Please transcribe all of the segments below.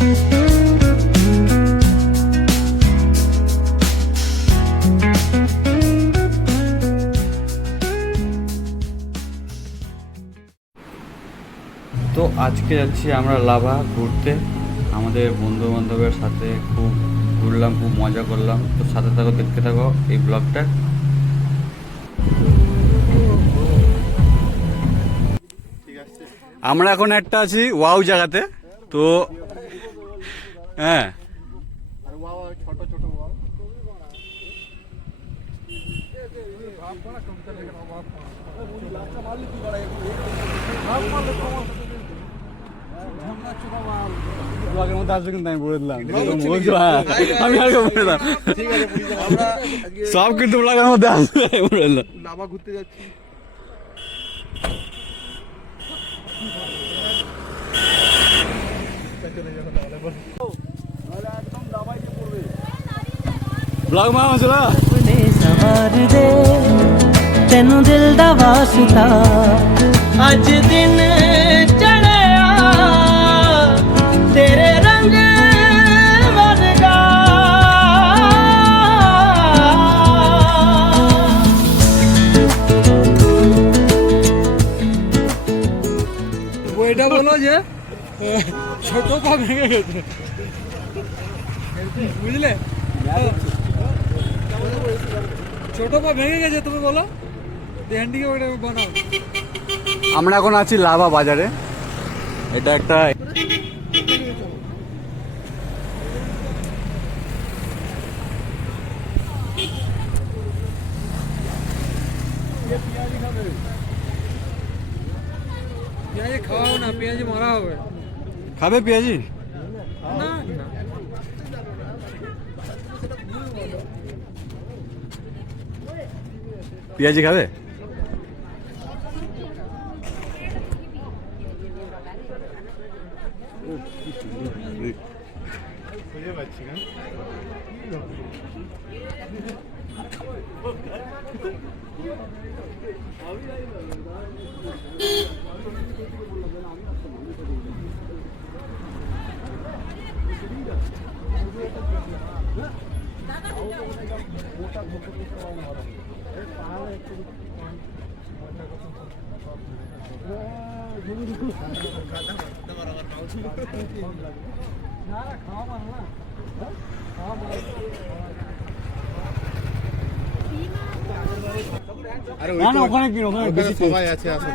তো আজকে যাচ্ছি আমরা লাভা ঘুরতে আমাদের বন্ধু বান্ধবের সাথে। খুব ঘুরলাম, খুব মজা করলাম। তো সাথে থাকো, দেখতে থাকো এই ব্লগটা। আমরা এখন একটা আছি ওয়াও জায়গাতে। তো হ্যাঁ, আসবে কিন্তু আমি বলে দিলাম, সব কিন্তু ব্লগের মধ্যে আসবে বলে দিলাম। লাভা ঘুরতে যাচ্ছি। ब्लॉग में चला सवार दे तेनू दिल दा वास्ता अज दिन चढ़िया तेरे रंग वर्गा वो এটা বলো যে ছোট পা ভেঙে গেছে, বুঝলে? ছোট পা ভেঙে গেছে, তুমি বলো হ্যান্ডিক্যাপ বানাও। আমরা এখন আছি লাভা বাজারে। এটা একটা পেঁয়াজি খাওয়াও না, পেঁয়াজি মারা হবে। খাবে পেঁয়াজি? না না, পেঁয়াজি খাবে? না না, ওখানে কি, ওখানে বেশি সবাই আছে। আসলে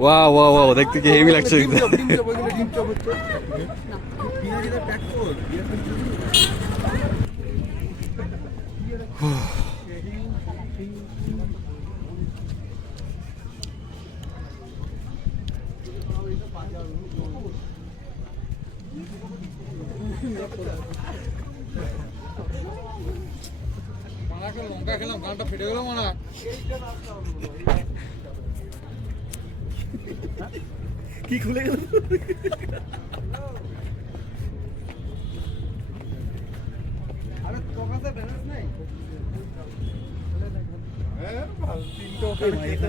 ওয়াও ওয়াও ওয়াও, দেখতে কি হেভি লাগছে। লঙ্কা খেলাম, গানটা ফেটে গেল মানা। কি খুলে গেল? আরে তোর কাছে ব্যালেন্স নাই?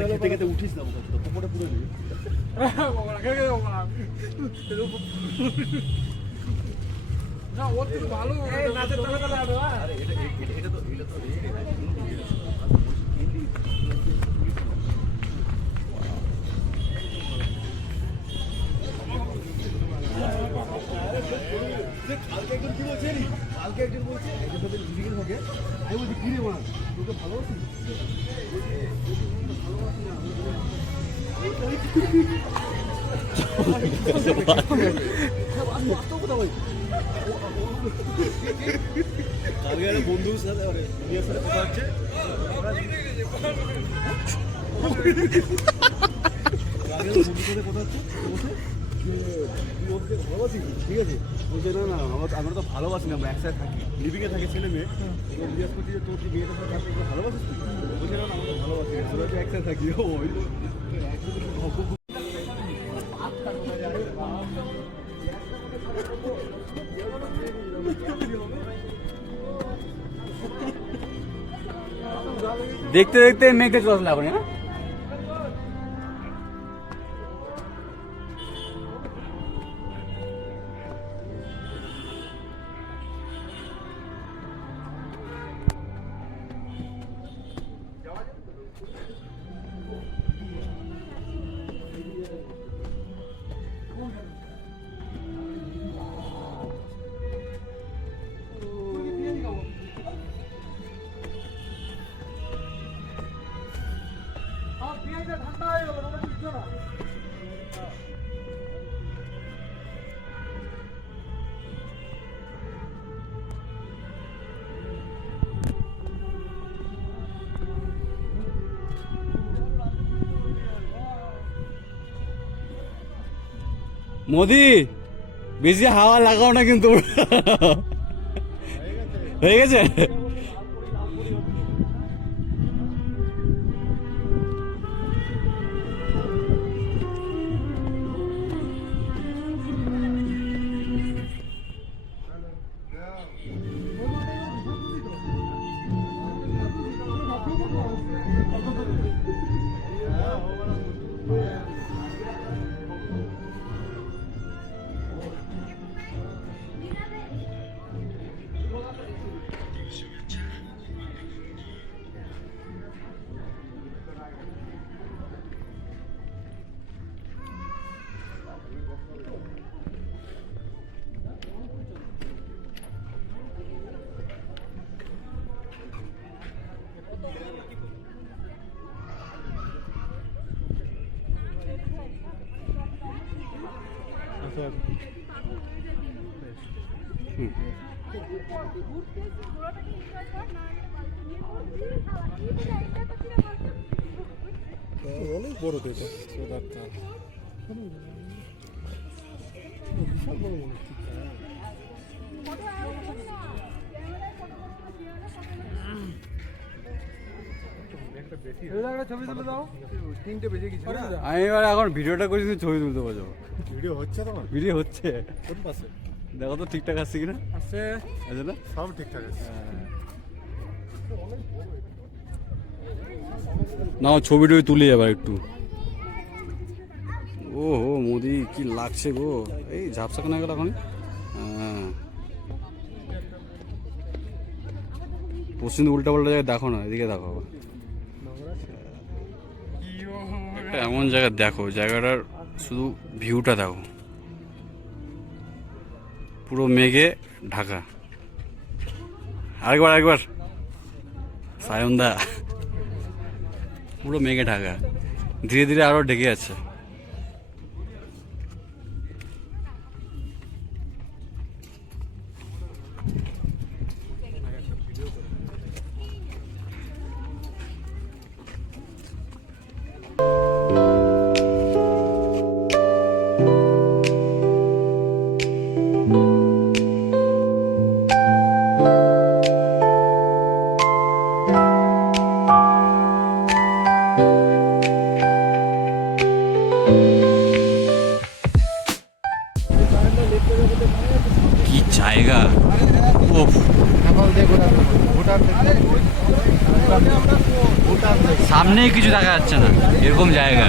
খেতে খেতে উঠিস না, কোমরে পুরো নেই। না, ও তো ভালো নাচের তালে তালে আরো। আরে এটা তো কালকে একজন কি বলছে, কালকে একজন বলছে এদের সাথে মিটিং হবে। আমি বলছি কি রে মা, তোকে ভালোবাসি? কালকে একটা বন্ধুর সাথে দুনিয়ার সাথে কথা হচ্ছে, বন্ধুর সাথে কথা হচ্ছে, ভালোবাসি ঠিক আছে? বলছে না না, আমরা তো ভালোবাসি না, আমরা একসাথে থাকি, লিভিংয়ে থাকে ছেলে মেয়ে। জিজ্ঞাসা করছি যে তোর কি মেয়েটার সাথে থাকতে ভালোবাসিস তুই? বলছে না না, আমরা তো ভালোবাসি, তোরা তো একসাথে থাকি। ওই দেখতে দেখতে মেঘে চলে আসলে এখন, হ্যাঁ? মোদি বেশি হাওয়া লাগাও না কিন্তু। হয়ে গেছে। অনেক বড় তো এটা সোদারটা বিশাল বড় মনে হচ্ছে। ছবি তুলে দাও, 3টে বেজে গেছে না? আমি এবার এখন ভিডিওটা করছি, তুমি ছবি তুলতে পারবো। ভিডিও হচ্ছে তোমার ভিডিও হচ্ছে, কোন পাশে? দেখো তো ঠিকঠাক আসছে কিনা। আছে আছে না? সব ঠিকঠাক আছে। না ছবি টবি তুলে যাবার একটু। ও হো মোদি কি লাগছে গো, এই ঝাপসা কেন গেল এখন। হ্যাঁ পশ্চিম উল্টা পাল্টা জায়গায় দেখো না, এদিকে দেখো আবার। একটা এমন জায়গা দেখো, জায়গাটার শুধু ভিউটা দেখো, পুরো মেঘে ঢাকা। আরেকবার সায়নদা, পুরো মেঘে ঢাকা, ধীরে ধীরে আরো ঢেকে আছে। কি জায়গা, ওফ। সামনেই কিছু দেখা যাচ্ছে না, এরকম জায়গা।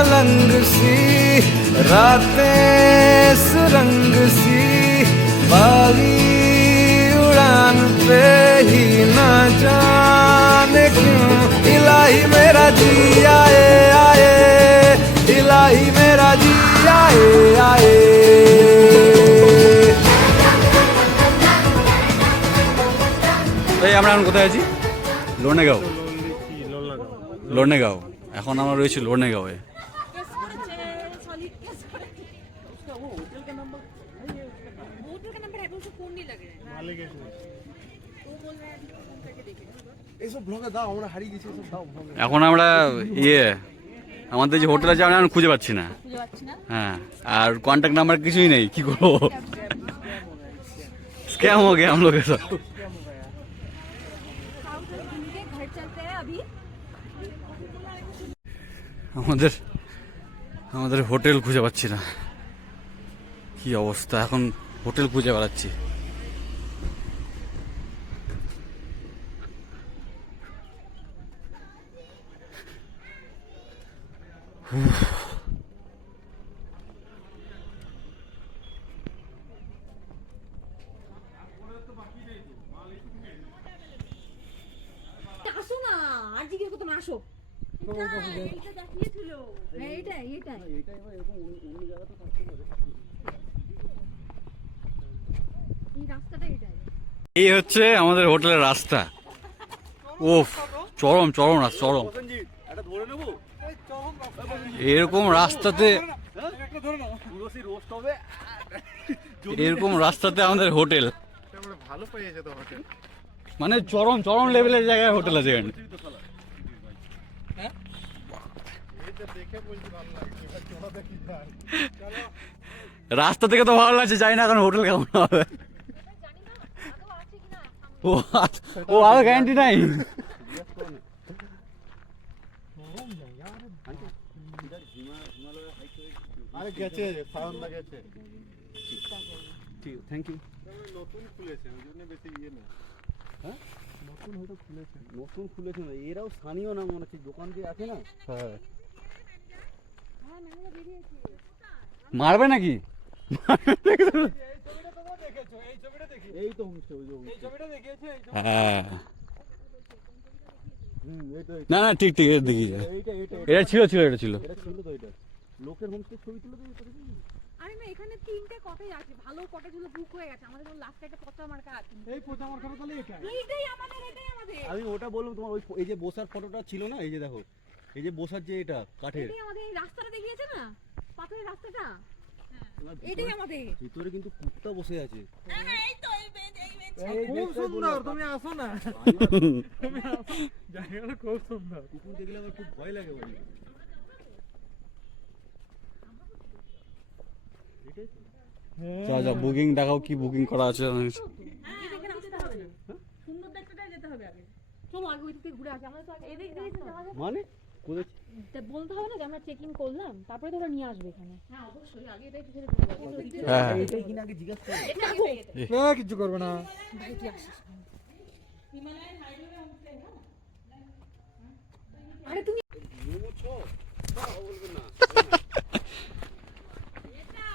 मलंग सी रातें सुरंग सी बागी उड़ान पे ही ना जाने क्यों इलाही मेरा जी आए आए इलाही मेरा जी आए आए এই আমরা এখন কোথায় আছি? লোনেগাঁও। লোনেগাঁও, এখন আমরা রয়েছি লোনেগাঁওয়ে। এইসব ব্লগে দাও, আমরা হারিয়ে গেছি, এসব দাও vlog এ। এখন আমরা আমাদের যে হোটেল আছে আমরা এখন খুঁজে পাচ্ছি না। হ্যাঁ, আর কন্ট্যাক্ট নাম্বার কিছুই নেই, কি করবো? স্ক্যাম হো গিয়া हम लोग के साथ। আমাদের হোটেল খুঁজে পাচ্ছি না, কি অবস্থা, এখন হোটেল খুঁজে বেড়াচ্ছি। আসো না, আর জিজ্ঞেস করতে না, আসো। এইটা দেখিয়েছিল। হ্যাঁ, এইটাই। এই রাস্তাটা এটাই। এই হচ্ছে আমাদের হোটেলের রাস্তা। ওফ, চরম চরম রাস্তা, চরম। প্রসেনজিৎ, একটা ধরে নেবো? এরকম রাস্তাতে পুরো সেই roast হবে। এরকম রাস্তাতে আমাদের হোটেল, ভালো পেয়েছে তো হোটেল। মানে চরম চরম লেভেলের জায়গায় হোটেল আছে এখানে। এটা দেখে বলছি ভালো লাগছে, এটা চড়া দেখি ভাই। রাস্তা থেকে তো ভালো লাগছে, জানি না এখন হোটেল কেমন হবে। ও ও আরো গ্যারান্টি নাই। আরে গেছে, সায়নদা গেছে। ঠিক, থ্যাংক ইউ। নতুন খুলেছে, ওই জন্য বেশি ইয়ে না। হ্যাঁ, নতুন হয়তো খুলেছে, নতুন খুলেছে না, এরাও স্থানীয় না মনে হচ্ছে, দোকান যে আছে না। হ্যাঁ, মারবে নাকি? এই তো হোমস্টে, ওই যে হ্যাঁ, এই তো না না, ঠিক ঠিক, এটা দেখি। এইটা এটা ছিল ছিল এটা ছিল। এটা ছিল তো, এটা লোকের হোমস্টে ছবি তুলে তো এটা দেখি। আরে না, এখানে 3টে কটেজ আছে, ভালো কটেজগুলো বুক হয়ে গেছে। আমাদের লাস্টে একটা পচা মার্কা আছে। এই পোচা আমার খাবে তাহলে এটা। এইটাই আমাদের। আমি ওটা বললাম তোমার, ওই এই যে বসার ফটোটা ছিল না, এই যে দেখো, এই যে বসার যে এটা কাঠের, এটাই আমাদের। এই রাস্তাটা দেখিয়েছে না, পাথরের রাস্তাটা, তোমার এটাই আমাদের। ভিতরে কিন্তু কুত্তা বসে আছে। এই তো এই বেঞ্চ। খুব সুন্দর, তুমি আসো না। তুমি আসো, জায়গাটা খুব সুন্দর। কুকুর দেখলে আমার খুব ভয় লাগে বলি। যা যা, বুকিং দেখাও, কি বুকিং করা আছে। এখানে আসতে হবে না, সুন্দর দেখতেটাই যেতে হবে আগে। চলো আগে ওই দিক থেকে ঘুরে আসি। আমরা তো আগে এদিক দিয়ে যাওয়া যাবে। মানে কোথায়? তা বলতে হবে না যে আমরা চেকিং করলাম, তারপরে তো ওরা নিয়ে আসবে এখানে। হ্যাঁ, অবশ্যই আগে এটাই তো ছেড়ে দিতে হবে। হ্যাঁ, এইটাই কিনা আগে জিজ্ঞাসা করো। না কিছু করবে না। ভাই তুই আসিস। আরে তুমি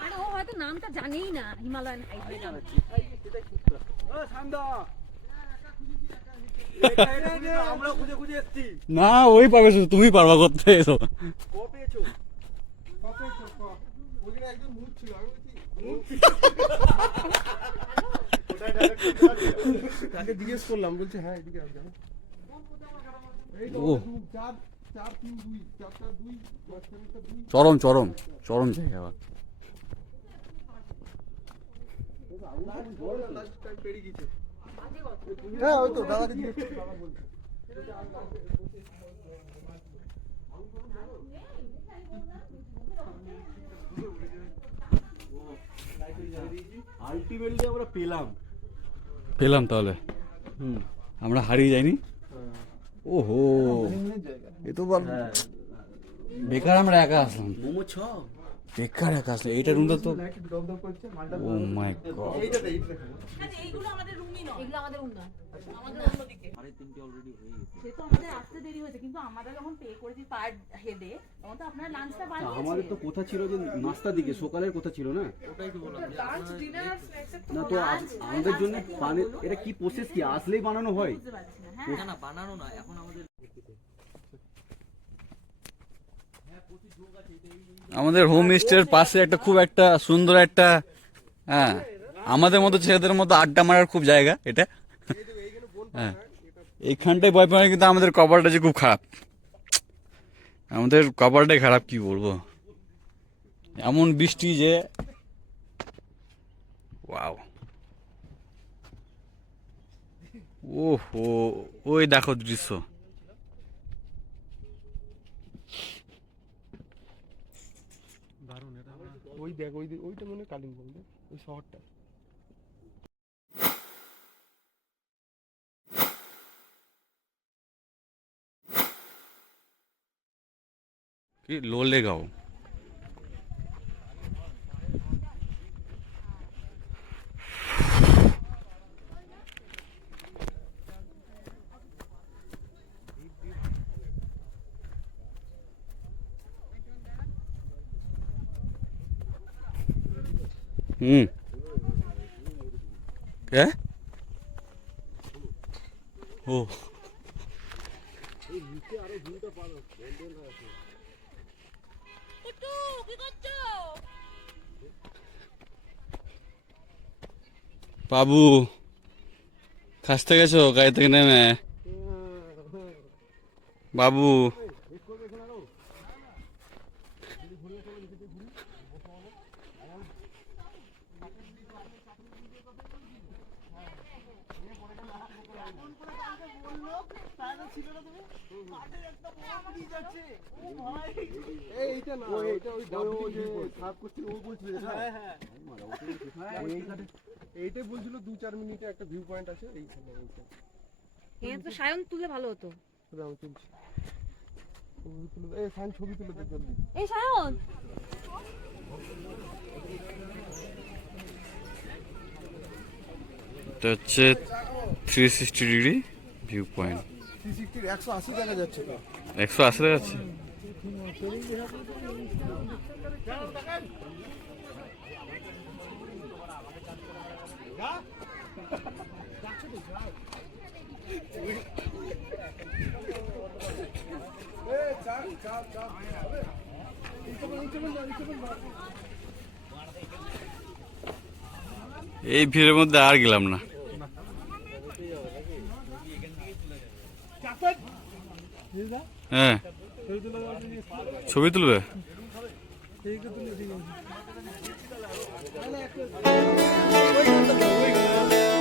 আরে ও হয়তো নামটা জানেই না, হিমালয়ান হাইওয়ে নাম। আমরা খুঁজে খুঁজে এসছি। না ওই পাবে, শুধু তুমি পারবা করতে এসো। ক পেয়েছো? ওইখানে একজন মুখ ছিল, আমি বলছি তাকে জিজ্ঞেস করলাম, বলছে হ্যাঁ এদিকে আসবে। এই তো ও 4-3-2, 4-2, 4-2। চরম চরম চরম জায়গা। হ্যাঁ ওই তো দাদাকে জিজ্ঞেস করলাম, দাদা বলছে। আলটিমেটলি আমরা পেলাম তাহলে, আমরা হারিয়ে যাইনি। ওহো, এ তো বল বেকার আমরা একা আসলাম। মোমো ছ বেকার আকাশ, এইটা রুমটা তো লাইট দপ দপ করছে মালটা ও মাই গড। এইটাতে দেখাবো। আচ্ছা, এইগুলো আমাদের রুমই নয়, এগুলো আমাদের রুম নয়, আমাদের অন্যদিকে। সে তো আমাদের আসতে দেরি হয়েছে, কিন্তু আমরা যখন পে করেছি পার হেডে তখন তো আপনার লাঞ্চটা বাড়িয়েছে। আমাদের তো কথা ছিল যে নাস্তা দিকে সকালের কথা ছিল না। লাঞ্চ ডিনার আর স্ন্যাক্স না তো আমাদের জন্য পানি- এটা কি প্রসেস, কি আসলেই বানানো হয়? বুঝতে পারছি না। হ্যাঁ, আমাদের হোম স্টের পাশে একটা খুব একটা সুন্দর একটা, হ্যাঁ, আমাদের মতো ছেলেদের মতো আড্ডা মারার খুব জায়গা এটা। হ্যাঁ, এইখানটায় ভয় পায়, কিন্তু আমাদের কপালটা যে খুব খারাপ, আমাদের কপালটাই খারাপ, কি বলবো, এমন বৃষ্টি যে ওয়াও। ওহো, ওই দেখো দৃশ্য। ওই দেখ ওইটা মনে হয় কালিম্পং, ওই শহরটা। কি লোলেগাঁও, কে ও কুটু, কি করছো? বাবু, খাসতে গেছো গাড়ি থেকে নেমে? বাবু, এইটা না, এইটা ওই ডাবল যে সার্ভ করছিল ও বলছিল যে হ্যাঁ হ্যাঁ এইটাই বলছিল 2-4 মিনিটে একটা ভিউ পয়েন্ট আছে এইখানে। এখানে তো সায়ন তুলে ভালো হতো। আমি তুলছি ছবি তুলে, এই সাইন ছবি তুলে দে জলদি। এই সায়ন, এটা হচ্ছে 360 ডিগ্রি ভিউ পয়েন্ট। 360 180 দেখা যাচ্ছে তো। 180 দেখাচ্ছে। এই ভিড়ের মধ্যে আর গেলাম না। হ্যাঁ, ছবি তুলবে? ওইখানটা